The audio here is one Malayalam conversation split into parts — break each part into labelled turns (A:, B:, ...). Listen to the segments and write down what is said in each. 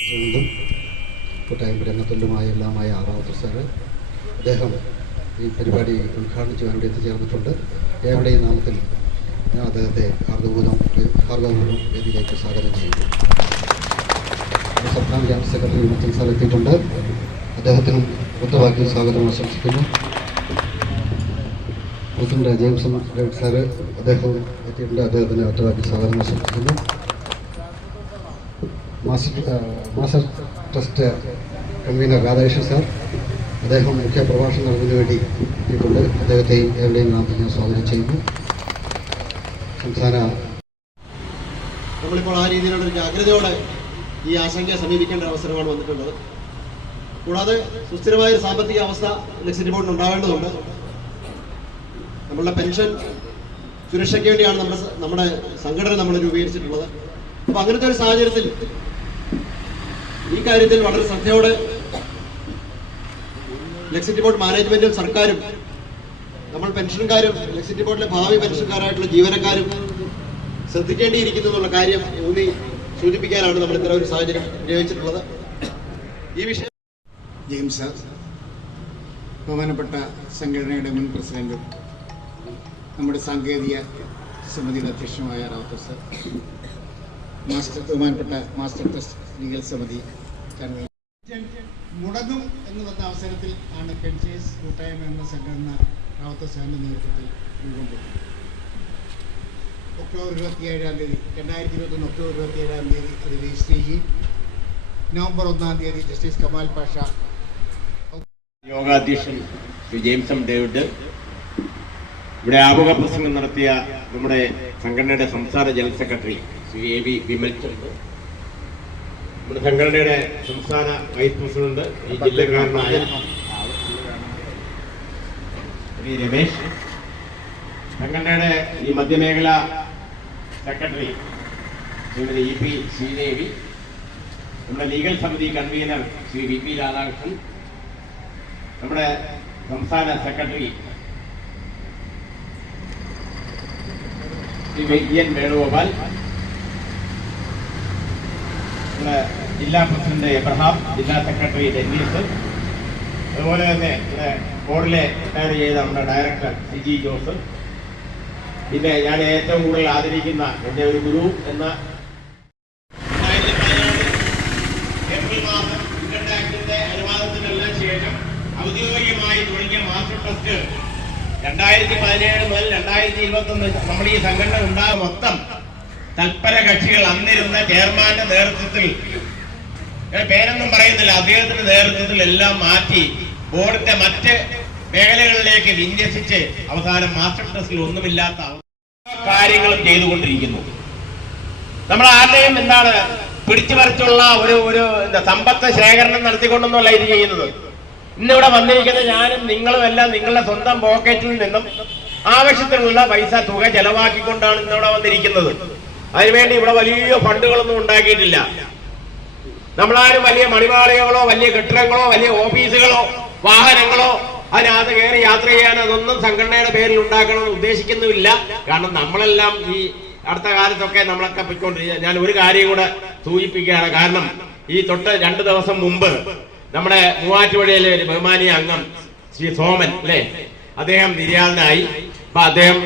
A: പ്രസിഡന്റും കൂട്ടായ്മ രംഗത്തുല്ലുമായ എല്ലാമായ ആറാമത്തെ സാറ് അദ്ദേഹം ഈ പരിപാടി ഉദ്ഘാടനം ചെയ്യാൻ വേണ്ടി എത്തിച്ചേർന്നിട്ടുണ്ട്. ഏവരുടെയും നാമത്തിൽ ഞാൻ അദ്ദേഹത്തെ ഹാർദപൂർവം ഹാർദപൂർവം വേദിയിലേക്ക് സ്വാഗതം ചെയ്യുന്നു. സംസ്ഥാന ജനറൽ സെക്രട്ടറി മറ്റൊരു സാർ എത്തിയിട്ടുണ്ട്. അദ്ദേഹത്തിനും ഒത്തവാക്കി സ്വാഗതം ആശംസിക്കുന്നു. പ്രസിഡന്റ് ജെയിംസൺ സാറ് അദ്ദേഹം എത്തിയിട്ടുണ്ട്. അദ്ദേഹത്തിന് ഒറ്റവാക്കി സ്വാഗതം ആശംസിക്കുന്നു. Master trust convener Radhakrishnan sir. അദ്ദേഹം മുഖ്യ പ്രഭാഷണം നടന്നതിന് വേണ്ടി എത്തിയിട്ടുണ്ട് അദ്ദേഹത്തെയും എവിടെയും നാം സ്വാഗതം ചെയ്യുന്നു. സംസ്ഥാന
B: നമ്മളിപ്പോൾ ആ രീതിയിലുള്ള ഒരു ജാഗ്രതയോടെ ഈ ആശങ്കയെ സമീപിക്കേണ്ട അവസരമാണ് വന്നിട്ടുള്ളത്. കൂടാതെ സുസ്ഥിരമായ ഒരു സാമ്പത്തിക അവസ്ഥ ഇലക്ട്രിസിറ്റി ബോർഡിന് ഉണ്ടാവേണ്ടതുണ്ട് നമ്മളുടെ പെൻഷൻ സുരക്ഷയ്ക്ക് വേണ്ടിയാണ് നമ്മുടെ നമ്മുടെ സംഘടന നമ്മൾ രൂപീകരിച്ചിട്ടുള്ളത്. അപ്പൊ അങ്ങനത്തെ ഒരു സാഹചര്യത്തിൽ ഈ കാര്യത്തിൽ വളരെ ശ്രദ്ധയോടെ ഇലക്ട്രിസിറ്റി ബോർഡ് മാനേജ്മെന്റും സർക്കാരും നമ്മൾ പെൻഷൻകാരും ഇലക്ട്രിസിറ്റി ബോർഡിലെ ഭാവി പെൻഷൻകാരായിട്ടുള്ള ജീവനക്കാരും ശ്രദ്ധിക്കേണ്ടിയിരിക്കുന്നു എന്നുള്ള കാര്യം ഊന്നി സൂചിപ്പിക്കാനാണ് നമ്മൾ ഇത്തരം ഒരു സാഹചര്യം ഉപയോഗിച്ചിട്ടുള്ളത്. ഈ വിഷയം
C: ജെയിംസ് ബഹുമാനപ്പെട്ട സംഘടനയുടെ മുൻ പ്രസിഡന്റും നമ്മുടെ സാങ്കേതിക സമിതിയുടെ അധ്യക്ഷനുമായ റാവത്തർ സർ മാസ്റ്റർ ബഹുമാനപ്പെട്ട മാസ്റ്റർ ട്രസ്റ്റ് ലീഗൽ സമിതി കൺവീനർ. മുടങ്ങും എന്ന് പറഞ്ഞ അവസരത്തിൽ ആണ് പെൻഷേഴ്സ് കൂട്ടായ്മ എന്ന സംഘടന റാവത്തർ സാറിന്റെ നേതൃത്വത്തിൽ രൂപം കൊണ്ടത്. ഒക്ടോബർ ഇരുപത്തിയേഴാം തീയതി രണ്ടായിരത്തി ഇരുപത്തൊന്ന് ഒക്ടോബർ ഇരുപത്തിയേഴാം തീയതി അത് രജിസ്റ്റർ ചെയ്യും നവംബർ ഒന്നാം തീയതി ജസ്റ്റിസ് കമാൽ പാഷ
D: യോഗാധ്യക്ഷൻ ശ്രീ ജെയിംസ് എം ഡേവിഡ്. ഇവിടെ ആമുഖ പ്രസംഗം നടത്തിയ നമ്മുടെ സംഘടനയുടെ സംസ്ഥാന general secretary Shri A V Vimal നമ്മുടെ സംഘടനയുടെ സംസ്ഥാന വൈസ് പ്രസിഡന്റ് ഈ ജില്ലക്കാരനായ ശ്രീ രമേശ്. സംഘടനയുടെ ഈ മധ്യമേഖല secretary Shrimati E P Sreedevi. നമ്മുടെ ലീഗൽ സമിതി convener Shri V P Radhakrishnan. നമ്മുടെ സംസ്ഥാന സെക്രട്ടറി ശ്രീ വൈദ്യൻ വേണുഗോപാൽ. നമ്മുടെ ജില്ലാ പ്രസിഡന്റ് എബ്രഹാം ജില്ലാ സെക്രട്ടറി ഡെന്നീസ്. അതുപോലെ തന്നെ ഇവിടെ ബോർഡിലെ റിട്ടയർ ചെയ്ത നമ്മുടെ ഡയറക്ടർ സി ജി ജോസ്. പിന്നെ ഞാൻ ഏറ്റവും കൂടുതൽ ആദരിക്കുന്ന എന്റെ ഒരു ഗുരു എന്ന രണ്ടായിരത്തി പതിനേഴ് മുതൽ രണ്ടായിരത്തി ഇരുപത്തി ഒന്ന് നമ്മുടെ ഈ സംഘടന ഉണ്ടായ മൊത്തം തൽപര കക്ഷികൾ അന്നിരുന്ന ചെയർമാന്റെ നേതൃത്വത്തിൽ പേരൊന്നും പറയുന്നില്ല. അദ്ദേഹത്തിന്റെ നേതൃത്വത്തിൽ എല്ലാം മാറ്റി ബോർഡിന്റെ മറ്റ് മേഖലകളിലേക്ക് വിന്യസിച്ച് അവസാനം മാസ്റ്റർ ട്രസ്റ്റിൽ ഒന്നുമില്ലാത്ത കാര്യങ്ങളും ചെയ്തുകൊണ്ടിരിക്കുന്നു. നമ്മൾ ആരുടെയും എന്താണ്? പിടിച്ചു പറിച്ചുള്ള ഒരു ഒരു എന്താ സമ്പത്ത് ശേഖരണം നടത്തിക്കൊണ്ടെന്നുള്ള ഇത് ചെയ്യുന്നത്. ഇന്നിവിടെ വന്നിരിക്കുന്ന ഞാനും നിങ്ങളും എല്ലാം നിങ്ങളുടെ സ്വന്തം പോക്കറ്റിൽ നിന്നും ആവശ്യത്തിനുള്ള പൈസ തുക ചെലവാക്കിക്കൊണ്ടാണ് ഇന്നിവിടെ വന്നിരിക്കുന്നത്. അതിനുവേണ്ടി ഇവിടെ വലിയ ഫണ്ടുകളൊന്നും ഉണ്ടാക്കിയിട്ടില്ല. നമ്മളാരും വലിയ മണിമാളികളോ വലിയ കെട്ടിടങ്ങളോ വലിയ ഓഫീസുകളോ വാഹനങ്ങളോ അതിനകത്ത് കയറി യാത്ര ചെയ്യാൻ അതൊന്നും സംഘടനയുടെ പേരിൽ ഉണ്ടാക്കണമെന്ന് ഉദ്ദേശിക്കുന്നുമില്ല. കാരണം നമ്മളെല്ലാം ഈ അടുത്ത കാലത്തൊക്കെ നമ്മളൊക്കെ പൊയ്ക്കൊണ്ടിരിക്കുക ഞാൻ ഒരു കാര്യം കൂടെ സൂചിപ്പിക്കുകയാണ്. കാരണം ഈ തൊട്ട് രണ്ട് ദിവസം മുമ്പ് നമ്മുടെ മൂവാറ്റുപുഴയിലെ ഒരു ബഹുമാനീയ അംഗം ശ്രീ സോമൻ അല്ലേ? അദ്ദേഹം നിര്യാതനായി. അപ്പൊ അദ്ദേഹം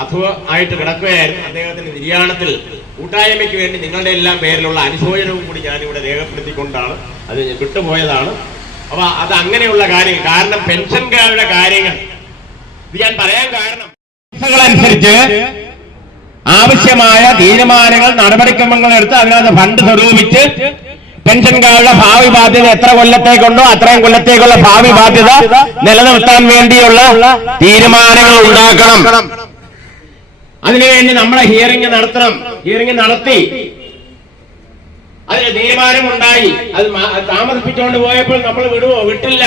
D: അധു ആയിട്ട് കിടക്കുകയായിരുന്നു. അദ്ദേഹത്തിന്റെ നിര്യാണത്തിൽ കൂട്ടായ്മയ്ക്ക് വേണ്ടി നിങ്ങളുടെ എല്ലാം പേരിലുള്ള അനുശോചനവും കൂടി ഞാനിവിടെ രേഖപ്പെടുത്തിക്കൊണ്ടാണ് അത് വിട്ടുപോയതാണ്. അപ്പൊ അത് അങ്ങനെയുള്ള കാര്യങ്ങൾ കാരണം പെൻഷൻകാരുടെ കാര്യങ്ങൾ. ഇത് ഞാൻ പറയാൻ കാരണം അനുസരിച്ച് ആവശ്യമായ തീരുമാനങ്ങൾ നടപടിക്രമങ്ങൾ എടുത്ത് അതിനകത്ത് ഫണ്ട് സ്വരൂപിച്ച് പെൻഷൻകാരുടെ ഭാവി ബാധ്യത എത്ര കൊല്ലത്തേക്കുണ്ടോ അത്രയും കൊല്ലത്തേക്കുള്ള ഭാവി ബാധ്യത നിലനിർത്താൻ വേണ്ടിയുള്ള തീരുമാനങ്ങൾ ഉണ്ടാക്കണം. അതിനുവേണ്ടി നമ്മളെ ഹിയറിംഗ് നടത്തണം. ഹിയറിംഗ് നടത്തി. അതിന് തീരുമാനമുണ്ടായി. അത് താമസിപ്പിച്ചുകൊണ്ട് പോയപ്പോൾ നമ്മൾ വിടുവോ? വിട്ടില്ല.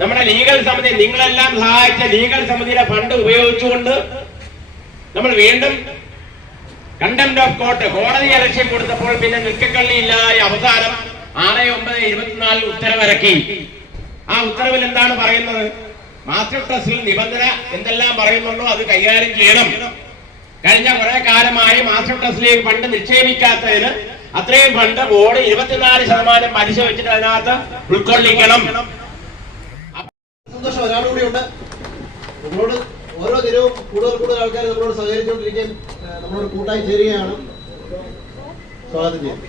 D: നമ്മുടെ ലീഗൽ സമിതി നിങ്ങളെല്ലാം സഹായിച്ച ലീഗൽ സമിതിയുടെ ഫണ്ട് ഉപയോഗിച്ചുകൊണ്ട് നമ്മൾ വീണ്ടും കണ്ടംപ്റ്റ് ഓഫ് കോർട്ട് കോടതി ലക്ഷ്യം കൊടുത്തപ്പോൾ പിന്നെ നിൽക്കക്കള്ളിയില്ലായ അവസാനം ആറ് ഒമ്പത് ഇരുപത്തിനാലിൽ ഉത്തരവിറക്കി. ആ ഉത്തരവിൽ എന്താണ് പറയുന്നത്? മാസ്റ്റർ ട്രസ്റ്റിൽ നിബന്ധന എന്തെല്ലാം പറയുന്നുണ്ടോ അത് കൈകാര്യം ചെയ്യണം. കഴിഞ്ഞ കുറെ കാലമായി മാസ്റ്റർ ട്രസ്റ്റിലേക്ക് ഫണ്ട് നിക്ഷേപിക്കാത്തതിന് അത്രയും ഫണ്ട് ബോർഡ് ഇരുപത്തിനാല് ശതമാനം പലിശ വെച്ചിട്ട് അതിനകത്ത് ഉൾക്കൊള്ളിക്കണം.
B: സന്തോഷം. ഒരാളുകൂടി ഉണ്ട്. നമ്മളോട് ഓരോ ദിനവും കൂടുതൽ കൂടുതൽ ആൾക്കാർ നമ്മളോട് സഹകരിച്ചുകൊണ്ടിരിക്കുകയും ഏഹ്, നമ്മളോട് കൂട്ടായി ചേരുകയാണ്. സ്വാഗതം ചെയ്യും.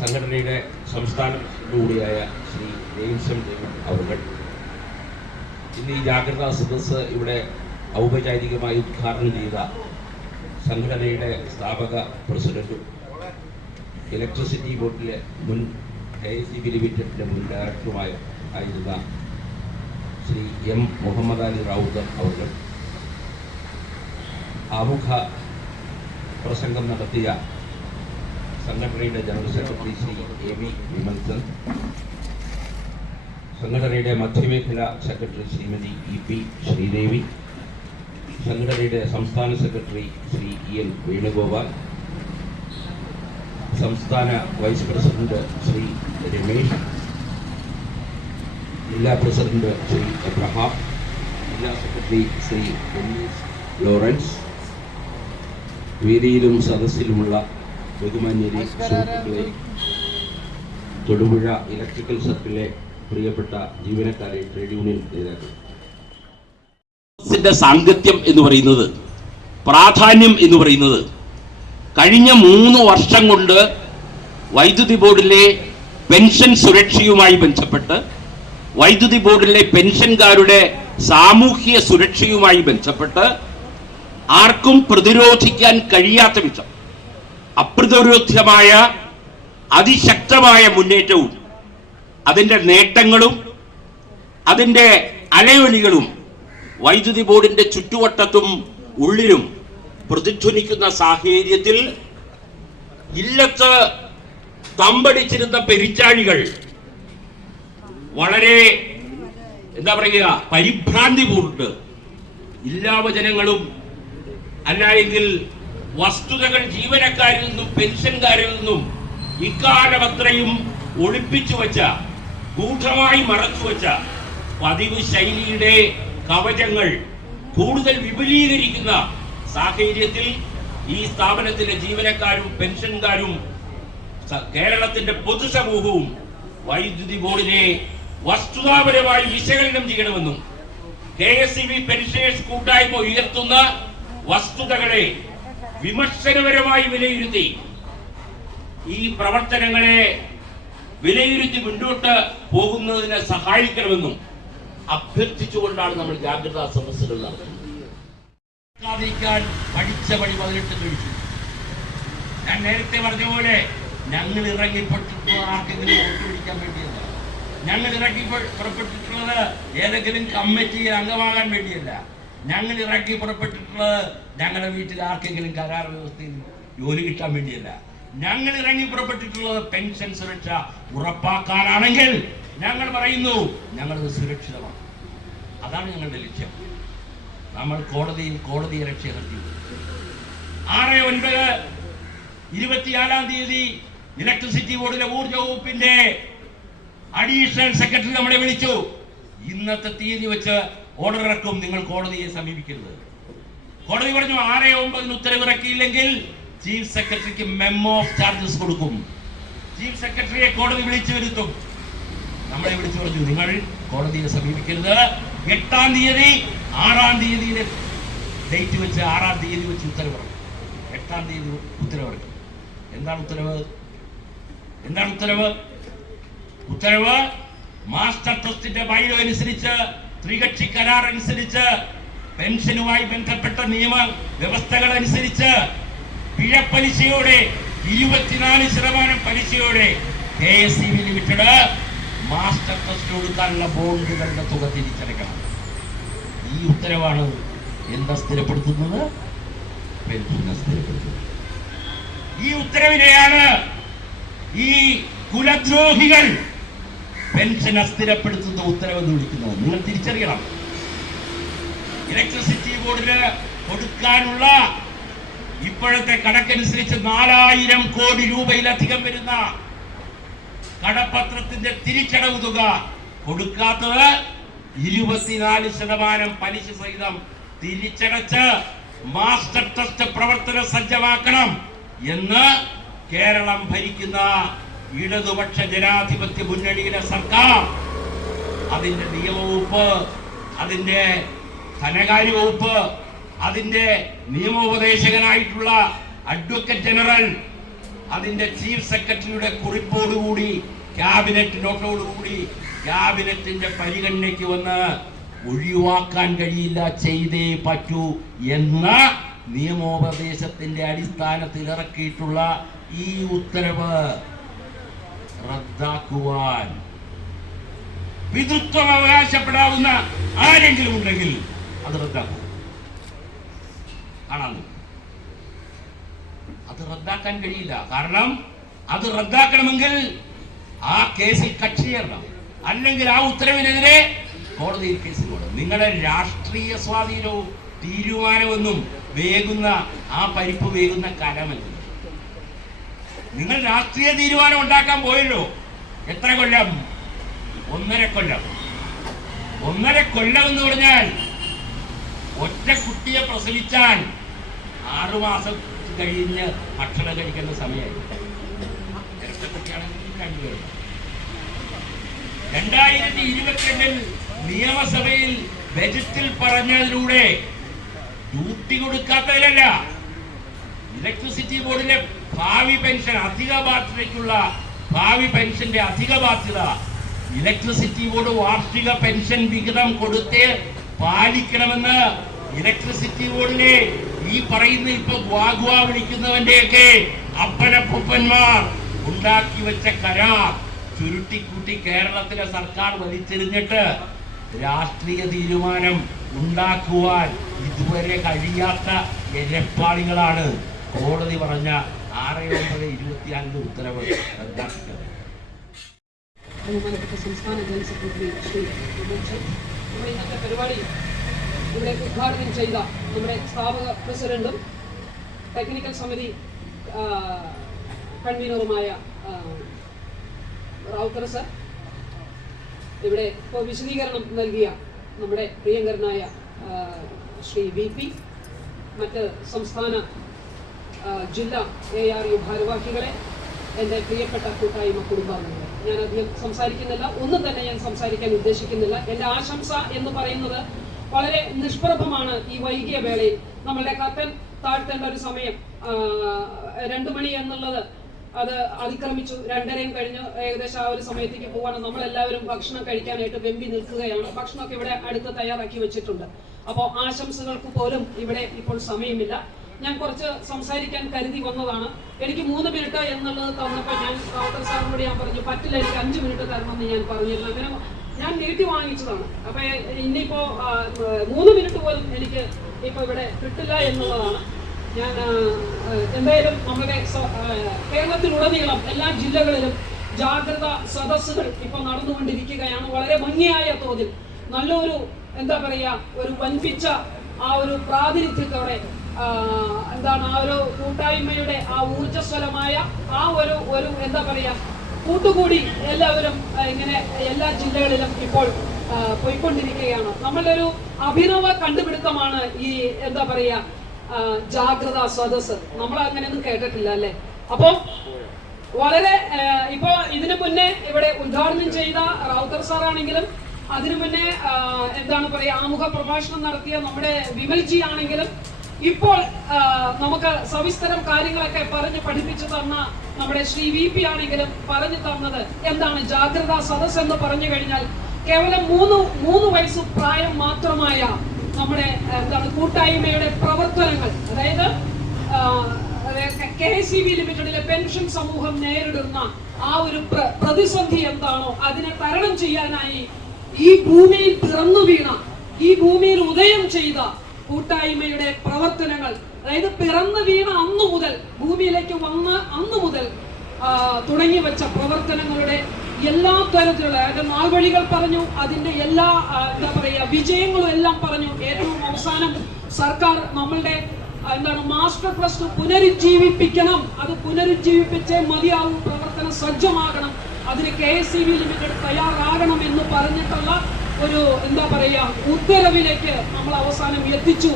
E: സംഘടനയുടെ സംസ്ഥാന കൂടിയായ ശ്രീ ജെയിംസൺ അവർ ഇന്ന് ഈ ജാഗ്രതാ സദസ്സ് ഇവിടെ ഔപചാരികമായി ഉദ്ഘാടനം ചെയ്ത സംഘടനയുടെ സ്ഥാപക പ്രസിഡന്റും ഇലക്ട്രിസിറ്റി ബോർഡിലെ മുൻ എസ് സി ബി ലിമിറ്റഡിന്റെ മുൻ ഡയറക്ടറുമായ ആയിരുന്ന ശ്രീ എം മുഹമ്മദ് അലി റാവുത്തർ അവർ ആമുഖ പ്രസംഗം നടത്തിയ സംഘടനയുടെ general secretary Shri A V Vimalson സംഘടനയുടെ മധ്യമേഖല secretary Shrimati E P Sreedevi സംഘടനയുടെ സംസ്ഥാന secretary Shri E N Venugopal സംസ്ഥാന വൈസ് പ്രസിഡന്റ് ശ്രീ രമേശ് ജില്ലാ പ്രസിഡന്റ് ശ്രീ എബ്രഹാം ജില്ലാ സെക്രട്ടറി ശ്രീ ഡെന്നീസ് ലോറൻസ് വേദിയിലും സദസ്സിലുമുള്ള ബഹുമാന്യരെ സുഹൃത്തുക്കളെ തൊടുപുഴ ഇലക്ട്രിക്കൽ സർക്കിളിലെ പ്രിയപ്പെട്ട ജീവനക്കാരെ ട്രേഡ് യൂണിയൻ നേതാക്കൾ
F: സാങ്കത്യം എന്ന് പറയുന്നത് പ്രാധാന്യം എന്ന് പറയുന്നത് കഴിഞ്ഞ മൂന്ന് വർഷം കൊണ്ട് വൈദ്യുതി ബോർഡിലെ പെൻഷൻ സുരക്ഷയുമായി ബന്ധപ്പെട്ട് വൈദ്യുതി ബോർഡിലെ പെൻഷൻകാരുടെ സാമൂഹ്യ സുരക്ഷയുമായി ബന്ധപ്പെട്ട് ആർക്കും പ്രതിരോധിക്കാൻ കഴിയാത്ത വിധം അപ്രതിരോധ്യമായ അതിശക്തമായ മുന്നേറ്റവും അതിന്റെ നേട്ടങ്ങളും അതിന്റെ അലയൊലികളും വൈദ്യുതി ബോർഡിന്റെ ചുറ്റുവട്ടത്തും ഉള്ളിലും പ്രതിധ്വനിക്കുന്ന സാഹചര്യത്തിൽ ഇല്ലത്ത് തമ്പടിച്ചിരുന്ന പെരിച്ചാഴികൾ വളരെ എന്താ പറയുക പരിഭ്രാന്തി പൂണ്ട് ഇല്ലാവചനങ്ങളും അല്ലായെങ്കിൽ വസ്തുതകൾ ജീവനക്കാരിൽ നിന്നും പെൻഷൻകാരിൽ നിന്നും ഇക്കാലമത്രയും ഒളിപ്പിച്ചു വച്ച ഗൂഢമായി മറച്ചു വച്ച പതിവ് ശൈലിയുടെ കവചങ്ങൾ കൂടുതൽ വിപുലീകരിക്കുന്ന സാഹചര്യത്തിൽ ഈ സ്ഥാപനത്തിലെ ജീവനക്കാരും പെൻഷൻകാരും കേരളത്തിന്റെ പൊതുസമൂഹവും വൈദ്യുതി ബോർഡിനെ വസ്തുതാപരമായി വിശകലനം ചെയ്യണമെന്നും K S E B pensioners കൂട്ടായ്മ ഉയർത്തുന്ന വസ്തുതകളെ വിമർശനപരമായി വിലയിരുത്തി ഈ പ്രവർത്തനങ്ങളെ വിലയിരുത്തി മുന്നോട്ട് പോകുന്നതിനെ സഹായിക്കണമെന്നും അഭ്യർത്ഥിച്ചുകൊണ്ടാണ് നമ്മൾ ജാഗ്രതാ സദസ്സുകൾ നടത്തുന്നത്. പഠിച്ച വഴി പതിനെട്ട് കഴിച്ചു ഞാൻ നേരത്തെ പറഞ്ഞ പോലെ ഞങ്ങൾ ഇറങ്ങിപ്പെട്ടിട്ടുള്ള ആർക്കെങ്കിലും വോട്ട് പിടിക്കാൻ വേണ്ടിയല്ല. ഞങ്ങൾ ഇറക്കി പുറപ്പെട്ടിട്ടുള്ളത് ഏതെങ്കിലും കമ്മിറ്റിയിൽ അംഗമാകാൻ വേണ്ടിയല്ല. ഞങ്ങൾ ഇറക്കി പുറപ്പെട്ടിട്ടുള്ളത് ഞങ്ങളുടെ വീട്ടിൽ ആർക്കെങ്കിലും കരാർ വ്യവസ്ഥയിൽ ജോലി കിട്ടാൻ വേണ്ടിയല്ല. ഞങ്ങൾ ഇറങ്ങി പുറപ്പെട്ടിട്ടുള്ളത് പെൻഷൻ സുരക്ഷ ഉറപ്പാക്കാനാണെങ്കിൽ ഞങ്ങൾ പറയുന്നു ഞങ്ങളത് സുരക്ഷിതമാണ്. അതാണ് ഞങ്ങളുടെ ലക്ഷ്യം. നമ്മൾ കോടതിയിൽ കോടതിയെ രക്ഷ നടത്തി ആറ് ഒൻപത് ഇരുപത്തിയാലാം തീയതി ഇലക്ട്രിസിറ്റി ബോർഡിലെ ഊർജ വകുപ്പിന്റെ അഡീഷണൽ സെക്രട്ടറി നമ്മളെ വിളിച്ചു. ഇന്നത്തെ തീയതി വെച്ച് ഓർഡർ ഇറക്കും നിങ്ങൾ കോടതിയെ സമീപിക്കരുത്. കോടതി പറഞ്ഞു ആറ് ഒമ്പതിന് ഉത്തരവിറക്കിയില്ലെങ്കിൽ ചീഫ് സെക്രട്ടറിക്ക് മെമ്മോ ഓഫ് ചാർജസ് കൊടുക്കും. ചീഫ് സെക്രട്ടറിയെ കോടതി വിളിച്ചു വരുത്തും. നമ്മളെ വിളിച്ചു പറഞ്ഞു നിങ്ങൾ കോടതിയെ സമീപിക്കരുത്. എട്ടാം തീയതി ആറാം തീയതിയിലെ ഡേറ്റ് വെച്ച് ആറാം തീയതി വെച്ച് ഉത്തരവിറക്കും എട്ടാം തീയതി ഉത്തരവിറക്കും എന്താണ് ഉത്തരവ്? എന്താണ് ഉത്തരവ്? ഉത്തരവ് മാസ്റ്റർ ട്രസ്റ്റിന്റെ ബൈലോ അനുസരിച്ച് ത്രികക്ഷി കരാർ അനുസരിച്ച് പെൻഷനുമായി ബന്ധപ്പെട്ട നിയമ വ്യവസ്ഥകൾ അനുസരിച്ച് പിഴപ്പലിശയോടെ ഇരുപത്തിനാല് ശതമാനം പലിശയോടെ K S C B limited master trust കൊടുക്കാനുള്ള ബോണ്ടുകളുടെ തുക തിരിച്ചടയ്ക്കണം ഈ ഉത്തരവാണ് എന്താ സ്ഥിരപ്പെടുത്തുന്നത്? സ്ഥിരപ്പെടുത്തുന്നത്. ഈ ഉത്തരവിനെയാണ് ഈ കുലദ്രോഹികൾ പെൻഷൻ അസ്ഥിരപ്പെടുത്തുന്ന ഉത്തരവെന്ന് വിളിക്കുന്നത്. നിങ്ങൾ തിരിച്ചറിയണം. ഇലക്ട്രിസിറ്റി ബോർഡിന് കൊടുക്കാനുള്ള ഇപ്പോഴത്തെ കണക്കനുസരിച്ച് നാലായിരം കോടി രൂപയിലധികം വരുന്ന കടപ്പത്രത്തിന്റെ തിരിച്ചടവ് തുക കൊടുക്കാത്തത് ഇരുപത്തിനാല് ശതമാനം പലിശ സഹിതം തിരിച്ചടച്ച് മാസ്റ്റർ ട്രസ്റ്റ് പ്രവർത്തന സജ്ജമാക്കണം എന്ന് കേരളം ഭരിക്കുന്ന ഇടതുപക്ഷ ജനാധിപത്യ മുന്നണിയിലെ സർക്കാർ. അതിന്റെ നിയമവകുപ്പ് അതിന്റെ ധനകാര്യ വകുപ്പ് അതിന്റെ നിയമോപദേശകനായിട്ടുള്ള അഡ്വക്കേറ്റ് ജനറൽ അതിന്റെ ചീഫ് സെക്രട്ടറിയുടെ കുറിപ്പോടുകൂടി ക്യാബിനറ്റ് നോട്ടോടുകൂടി ക്യാബിനറ്റിന്റെ പരിഗണനയ്ക്ക് വന്ന് ഒഴിവാക്കാൻ കഴിയില്ല ചെയ്തേ പറ്റൂ എന്ന നിയമോപദേശത്തിന്റെ അടിസ്ഥാനത്തിൽ ഇറക്കിയിട്ടുള്ള ഈ ഉത്തരവ് റദ്ദാക്കുവാൻ പിതൃത്വം അവകാശപ്പെടാവുന്ന ആരെങ്കിലും ഉണ്ടെങ്കിൽ അത് റദ്ദാക്കും നോക്കൂ. അത് റദ്ദാക്കാൻ കഴിയില്ല. കാരണം അത് റദ്ദാക്കണമെങ്കിൽ ആ കേസിൽ കക്ഷി ചേരണം അല്ലെങ്കിൽ ആ ഉത്തരവിനെതിരെ കോടതിയിൽ കേസ് കൊടുക്കും നിങ്ങളുടെ രാഷ്ട്രീയ സ്വാധീനവും തീരുമാനമൊന്നും വേകുന്ന ആ പരിപ്പ് വേകുന്ന കലമല്ല. നിങ്ങൾ രാഷ്ട്രീയ തീരുമാനം ഉണ്ടാക്കാൻ പോയല്ലോ. എത്ര കൊല്ലം? ഒന്നര കൊല്ലം. ഒന്നര കൊല്ലം എന്ന് പറഞ്ഞാൽ ഒറ്റ കുട്ടിയെ പ്രസവിച്ചാൽ ആറുമാസം കഴിഞ്ഞ് ഭക്ഷണം കഴിക്കേണ്ട സമയമായി. രണ്ടായിരത്തി ഇരുപത്തിരണ്ടിൽ നിയമസഭയിൽ ബജറ്റിൽ പറഞ്ഞതിലൂടെ ഡ്യൂട്ടി കൊടുക്കാത്തതിലല്ല ഇലക്ട്രിസിറ്റി ബോർഡിലെ ഭാവി പെൻഷൻ അധിക ബാധ്യതയ്ക്കുള്ള ഭാവി പെൻഷന്റെ അധിക ബാധ്യത ഇലക്ട്രിസിറ്റി ബോർഡ് വാർഷിക പെൻഷൻ വിഹിതം കൊടുത്ത് പാലിക്കണമെന്ന് ഇലക്ട്രിസിറ്റി ബോർഡിലെ ഈ പറയുന്ന ഇപ്പൊ ഗ്വാഗ്വാ വിളിക്കുന്നവന്റെയൊക്കെ അപ്പനപ്പൂപ്പന്മാർ ഉണ്ടാക്കി വെച്ച കരാർ ചുരുട്ടിക്കൂട്ടി കേരളത്തിലെ സർക്കാർ വലിച്ചെറിഞ്ഞിട്ട് രാഷ്ട്രീയ തീരുമാനം ഉണ്ടാക്കുവാൻ ഇതുവരെ കഴിയാത്ത എരപ്പാളികളാണ്. കോടതി പറഞ്ഞ ആറ് ഒമ്പത് ഇരുപത്തിയാലിന്റെ ഉത്തരവ് റദ്ദാക്കിയത്.
G: ഉദ്ഘാടനം ചെയ്ത നമ്മുടെ സ്ഥാപക പ്രസിഡന്റും ടെക്നിക്കൽ സമിതി കൺവീനറുമായ ആ, റാവുത്തർ സർ ഇവിടെ ഇപ്പോൾ വിശദീകരണം നൽകിയ നമ്മുടെ പ്രിയങ്കരനായ ശ്രീ വി പി മറ്റ് സംസ്ഥാന ജില്ലാ എ ആർ യു ഭാരവാഹികളെ എന്റെ പ്രിയപ്പെട്ട കൂട്ടായ്മ കുടുംബാംഗങ്ങളെ. ഞാൻ അധികം സംസാരിക്കുന്നില്ല ഒന്നും തന്നെ ഞാൻ സംസാരിക്കാൻ ഉദ്ദേശിക്കുന്നില്ല. എന്റെ ആശംസ എന്ന് പറയുന്നത് വളരെ നിഷ്പ്രഭമാണ് ഈ വൈകിയ വേളയിൽ. നമ്മളുടെ കത്തൻ താഴ്ത്തേണ്ട ഒരു സമയം രണ്ടു മണി എന്നുള്ളത് അത് അതിക്രമിച്ചു. രണ്ടരയും കഴിഞ്ഞ് ഏകദേശം ആ ഒരു സമയത്തേക്ക് പോവാണ്. നമ്മളെല്ലാവരും ഭക്ഷണം കഴിക്കാനായിട്ട് വെമ്പി നിൽക്കുകയാണ്. ഭക്ഷണമൊക്കെ ഇവിടെ അടുത്ത് തയ്യാറാക്കി വെച്ചിട്ടുണ്ട്. അപ്പോൾ ആശംസകൾക്ക് പോലും ഇവിടെ ഇപ്പോൾ സമയമില്ല. ഞാൻ കുറച്ച് സംസാരിക്കാൻ കരുതി വന്നതാണ്. എനിക്ക് മൂന്ന് മിനിറ്റ് എന്നുള്ളത് തന്നപ്പോൾ ഞാൻ ഡോക്ടർ സാറിനോട് ഞാൻ പറഞ്ഞു പറ്റില്ല എനിക്ക് അഞ്ച് മിനിറ്റ് തരണമെന്ന് ഞാൻ പറഞ്ഞിരുന്നു. അങ്ങനെ ഞാൻ നീട്ടി വാങ്ങിച്ചതാണ്. അപ്പൊ ഇനിയിപ്പോ മൂന്ന് മിനിറ്റ് പോലും എനിക്ക് ഇപ്പൊ ഇവിടെ കിട്ടില്ല എന്നുള്ളതാണ്. ഞാൻ എന്തായാലും നമ്മുടെ കേരളത്തിലുടനീളം എല്ലാ ജില്ലകളിലും ജാഗ്രത സദസ്സുകൾ ഇപ്പൊ നടന്നുകൊണ്ടിരിക്കുകയാണ്. വളരെ ഭംഗിയായ തോതിൽ. നല്ലൊരു എന്താ പറയാ ഒരു വൻപിച്ച ആ ഒരു പ്രാതിനിധ്യത്തോടെ എന്താണ് ആ ഒരു കൂട്ടായ്മയുടെ ആ ഊർജസ്വലമായ ആ ഒരു ഒരു എന്താ പറയാ കൂട്ടുകൂടി എല്ലാവരും ഇങ്ങനെ എല്ലാ ജില്ലകളിലും ഇപ്പോൾ പോയിക്കൊണ്ടിരിക്കുകയാണ്. നമ്മളുടെ ഒരു അഭിനവ കണ്ടുപിടുത്തമാണ് ഈ എന്താ പറയാ ജാഗ്രത സദസ് നമ്മൾ അങ്ങനെയൊന്നും കേട്ടിട്ടില്ല അല്ലെ? അപ്പോ വളരെ ഇപ്പൊ ഇതിനു മുന്നേ ഇവിടെ ഉദ്ഘാടനം ചെയ്ത റൗത്തർ സാറാണെങ്കിലും അതിനു മുന്നേ എന്താണ് പറയാ ആമുഖ പ്രഭാഷണം നടത്തിയ നമ്മുടെ വിമൽജി ആണെങ്കിലും ഇപ്പോൾ നമുക്ക് സവിസ്തരം കാര്യങ്ങളൊക്കെ പറഞ്ഞ് പഠിപ്പിച്ചു തന്ന നമ്മുടെ ശ്രീ വി പി ആണെങ്കിലും പറഞ്ഞു തന്നത്. എന്താണ് ജാഗ്രതാ സദസ് എന്ന് പറഞ്ഞു കഴിഞ്ഞാൽ കേവലം മൂന്ന് മൂന്ന് വയസ്സ് പ്രായം മാത്രമായ നമ്മുടെ എന്താണ് കൂട്ടായ്മയുടെ പ്രവർത്തനങ്ങൾ. അതായത് കെ എസ് ബി ലിമിറ്റഡിലെ പെൻഷൻ സമൂഹം നേരിടുന്ന ആ ഒരു പ്രതിസന്ധി എന്താണോ അതിനെ തരണം ചെയ്യാനായി ഈ ഭൂമിയിൽ പിറന്നു വീണ ഈ ഭൂമിയിൽ ഉദയം ചെയ്ത കൂട്ടായ്മയുടെ പ്രവർത്തനങ്ങൾ അതായത് പിറന്നു വീണ അന്നു മുതൽ ഭൂമിയിലേക്ക് വന്ന അന്നു മുതൽ തുടങ്ങി വെച്ച പ്രവർത്തനങ്ങളുടെ എല്ലാ തരത്തിലുള്ള അതിന്റെ നാൾവഴികൾ പറഞ്ഞു അതിന്റെ എല്ലാ എന്താ പറയുക വിജയങ്ങളും എല്ലാം പറഞ്ഞു. ഏറ്റവും അവസാനം സർക്കാർ നമ്മളുടെ എന്താണ് മാസ്റ്റർ ട്രസ്റ്റ് പുനരുജ്ജീവിപ്പിക്കണം. അത് പുനരുജ്ജീവിപ്പിച്ചേ മതിയാവും പ്രവർത്തനം സജ്ജമാകണം. അതിന് K S C B limited തയ്യാറാകണം എന്ന് പറഞ്ഞിട്ടുള്ള ഒരു എന്താ പറയുക ഉത്തരവിലേക്ക് നമ്മൾ അവസാനം എത്തിച്ചു.